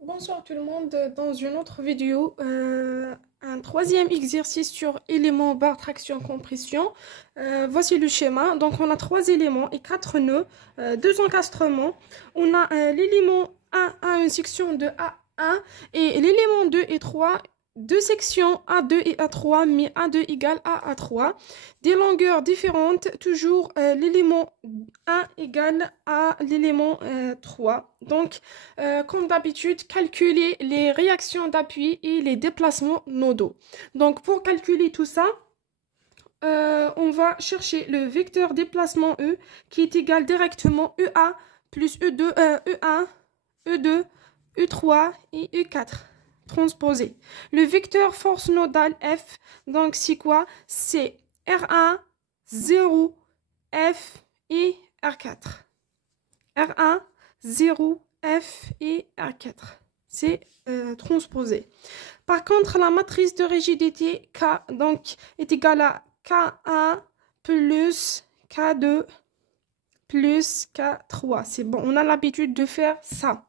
Bonsoir tout le monde, dans une autre vidéo, un troisième exercice sur éléments barre traction compression. Voici le schéma. Donc on a trois éléments et quatre nœuds, deux encastrements. On a l'élément 1 a une section de A1 et l'élément 2 et 3 deux sections A2 et A3, mais A2 égale à A3. Des longueurs différentes, toujours l'élément 1 égale à l'élément 3. Donc, comme d'habitude, calculer les réactions d'appui et les déplacements nodaux. Donc, pour calculer tout ça, on va chercher le vecteur déplacement E qui est égal directement EA plus E2, E1, E2, E3 et E4 transposé. Le vecteur force nodale F, donc c'est quoi? C'est R1, 0, F et R4. R1, 0, F et R4. C'est transposé. Par contre, la matrice de rigidité K donc, est égale à K1 plus K2 plus K3. C'est bon, on a l'habitude de faire ça.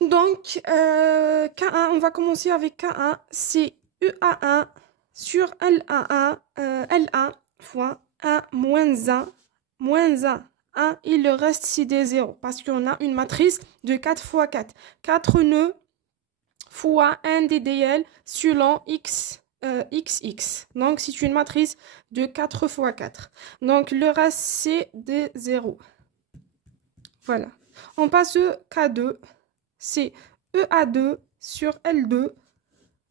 Donc, K1, on va commencer avec K1, c'est EA1 sur LA1, L1 fois 1 moins 1, et le reste c'est des zéros, parce qu'on a une matrice de 4 fois 4. 4 nœuds fois 1 DDL selon XX. Donc, c'est une matrice de 4 fois 4. Donc, le reste c'est des zéros. Voilà. On passe au K2. C'est EA2 sur L2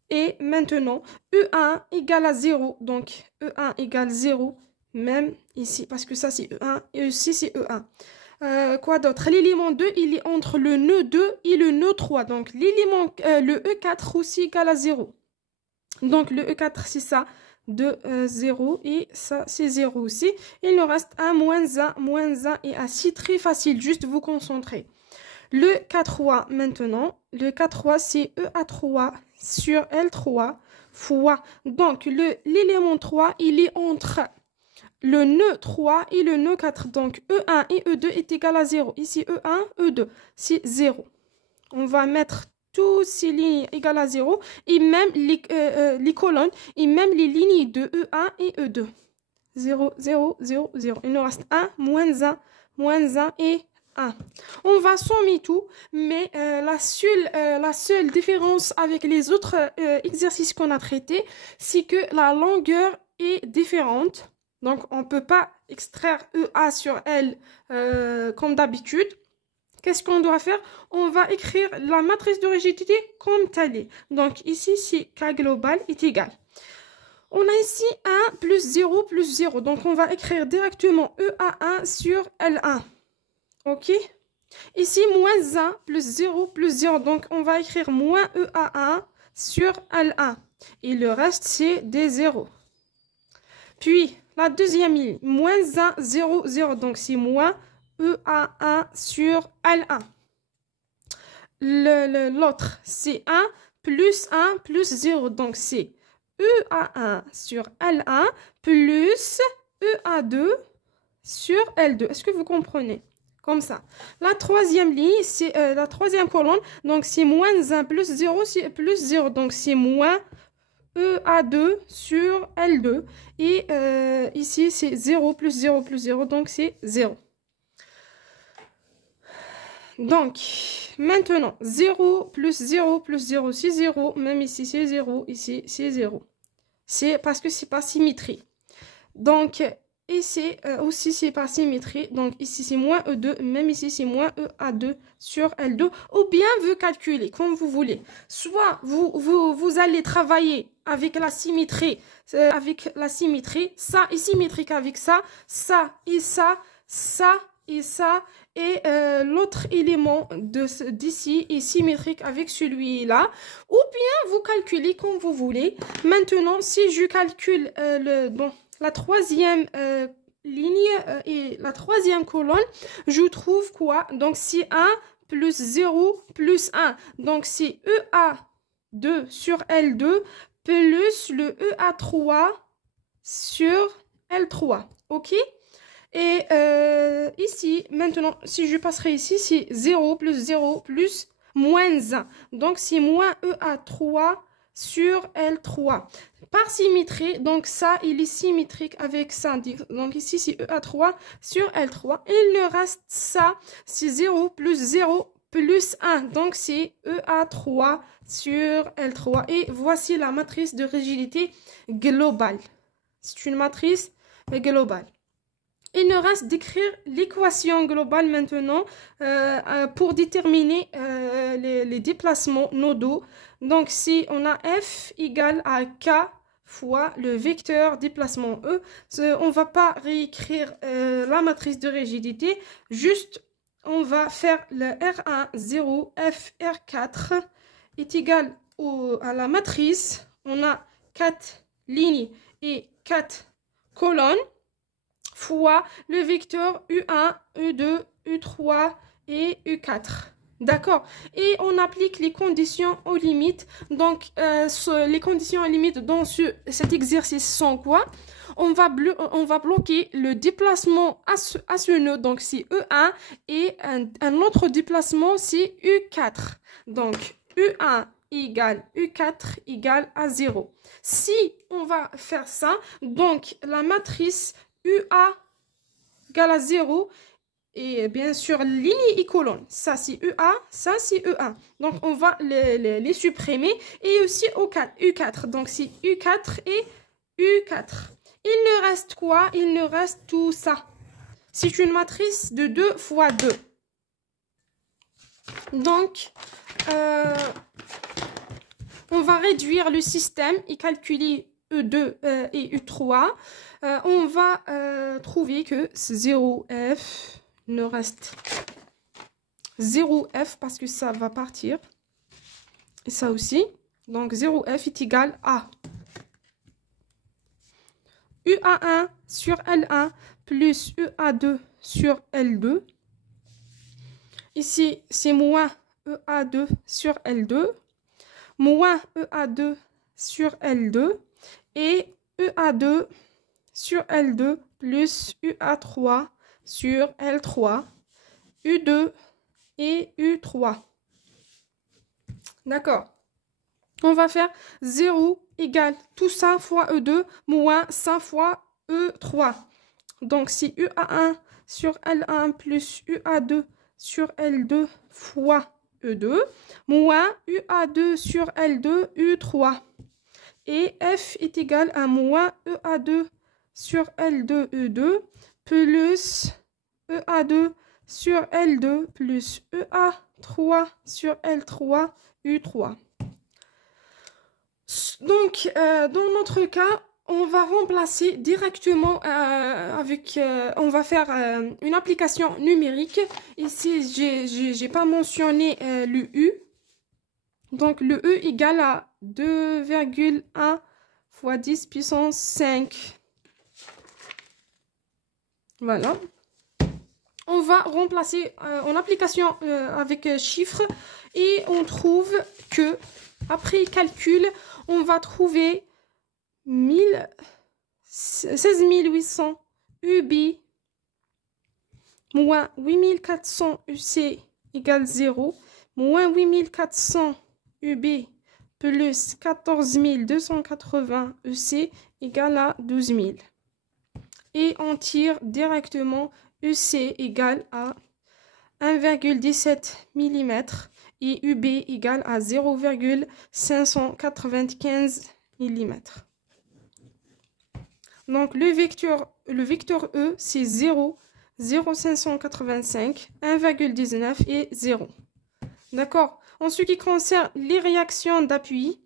et maintenant E1 égale à 0, donc E1 égale 0, même ici, parce que ça c'est E1 et ici c'est E1. Quoi d'autre? L'élément 2, il est entre le nœud 2 et le nœud 3, donc l'élément, le E4 aussi égale à 0. Donc le E4 c'est ça, de 0 et ça c'est 0 aussi. Il nous reste 1, moins 1 et ainsi, très facile, juste vous concentrer. Le K3 maintenant, le K3 c'est EA3 sur L3 fois, donc l'élément 3 il est entre le nœud 3 et le nœud 4, donc E1 et E2 est égal à 0, ici E1, E2 c'est 0. On va mettre tous ces lignes égales à 0 et même les colonnes et même les lignes de E1 et E2. 0, 0, 0, 0. Il nous reste 1, moins 1 et 1. On va sommer tout, mais la seule différence avec les autres exercices qu'on a traités, c'est que la longueur est différente. Donc, on ne peut pas extraire EA sur L comme d'habitude. Qu'est-ce qu'on doit faire? On va écrire la matrice de rigidité comme telle. Donc, ici, c'est K global est égal. On a ici 1 plus 0 plus 0. Donc, on va écrire directement EA1 sur L1. OK? Ici, moins 1 plus 0 plus 0. Donc, on va écrire moins EA1 sur L1. Et le reste, c'est des 0. Puis, la deuxième ligne, moins 1, 0, 0. Donc, c'est moins EA1 sur L1. L'autre, c'est 1 plus 0. Donc, c'est EA1 sur L1 plus EA2 sur L2. Est-ce que vous comprenez? Comme ça. La troisième ligne, c'est la troisième colonne. Donc, c'est moins 1 plus 0, c'est plus 0. Donc, c'est moins EA2 sur L2. Et ici, c'est 0 plus 0 plus 0. Donc, c'est 0. Donc, maintenant, 0 plus 0 plus 0, c'est 0. Même ici, c'est 0. Ici, c'est 0. C'est parce que c'est pas symétrie. Donc, ici aussi, c'est pas symétrie. Donc, ici, c'est moins E2. Même ici, c'est moins EA2 sur L2. Ou bien, vous calculez comme vous voulez. Soit, vous allez travailler avec la symétrie. Ça est symétrique avec ça. Ça et ça. Ça et ça. Et l'autre élément d'ici est symétrique avec celui-là. Ou bien, vous calculez comme vous voulez. Maintenant, si je calcule la troisième ligne et la troisième colonne, je trouve quoi? Donc, c'est 1 plus 0 plus 1. Donc, c'est EA2 sur L2 plus le EA3 sur L3. OK? Et ici, maintenant, si je passerai ici, c'est 0 plus 0 plus moins 1. Donc, c'est moins EA3 sur L3. Par symétrie, donc ça, il est symétrique avec ça. Donc ici, c'est EA3 sur L3. Il nous reste ça, c'est 0 plus 1. Donc, c'est EA3 sur L3. Et voici la matrice de rigidité globale. C'est une matrice globale. Il nous reste d'écrire l'équation globale maintenant pour déterminer les déplacements nodaux. Donc, si on a F égale à K fois le vecteur déplacement E, on ne va pas réécrire la matrice de rigidité, juste on va faire le R1, 0, F, R4 est égal à la matrice. On a 4 lignes et 4 colonnes fois le vecteur U1, U2, U3 et U4. D'accord? Et on applique les conditions aux limites. Donc, les conditions aux limites dans cet exercice sont quoi? On va bloquer le déplacement à ce nœud, donc c'est E1, et un autre déplacement, c'est U4. Donc, U1 égale U4 égale à 0. Si on va faire ça, donc la matrice UA égale à 0 et bien sûr ligne et colonne. Ça c'est UA, ça c'est E1. Donc on va les supprimer et aussi U4. Donc c'est U4 et U4. Il nous reste quoi? Il nous reste tout ça. C'est une matrice de 2 fois 2. Donc on va réduire le système et calculer E2 et U3. On va trouver que 0F, il nous reste 0F parce que ça va partir. Et ça aussi. Donc 0F est égal à UA1 sur L1 plus UA2 sur L2. Ici, c'est moins EA2 sur L2. Moins EA2 sur L2 et EA2 sur L2 plus UA3 sur L3, U2 et U3. D'accord. On va faire 0 égale tout ça fois E2 moins ça fois E3. Donc, c'est UA1 sur L1 plus UA2 sur L2 fois E2 moins UA2 sur L2 U3. Et F est égal à moins EA2 sur L2 E2 plus EA2 sur L2 plus EA3 sur L3 U3. Donc, dans notre cas, on va remplacer directement on va faire une application numérique. Ici, j'ai pas mentionné le U. Donc, le E égale à 2,1 fois 10 puissance 5. Voilà. On va remplacer en application avec chiffres et on trouve que, après calcul, on va trouver 16 800 UB moins 8400 UC égale 0, moins 8400 UB plus 14 280 EC égale à 12 000. Et on tire directement EC égale à 1,17 mm et UB égale à 0,595 mm. Donc le vecteur E c'est 0, 0,585, 1,19 et 0. D'accord? En ce qui concerne les réactions d'appui,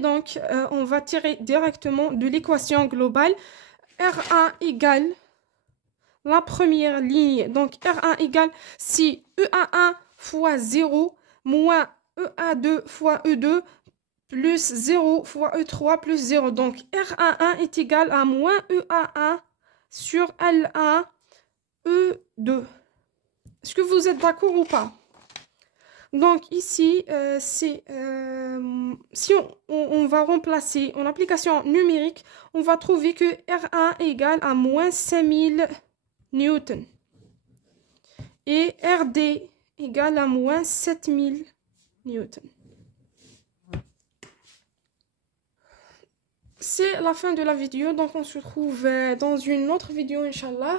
donc on va tirer directement de l'équation globale. R1 égale la première ligne. Donc R1 égale si EA1 fois 0 moins EA2 fois E2 plus 0 fois E3 plus 0. Donc R11 est égal à moins EA1 sur L1 E2. Est-ce que vous êtes d'accord ou pas? Donc ici, si on va remplacer en application numérique, on va trouver que R1 est égal à moins 5000 newtons. Et RD égale à moins 7000 newtons. C'est la fin de la vidéo, donc on se retrouve dans une autre vidéo, Inch'Allah.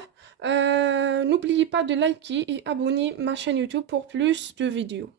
N'oubliez pas de liker et abonner ma chaîne YouTube pour plus de vidéos.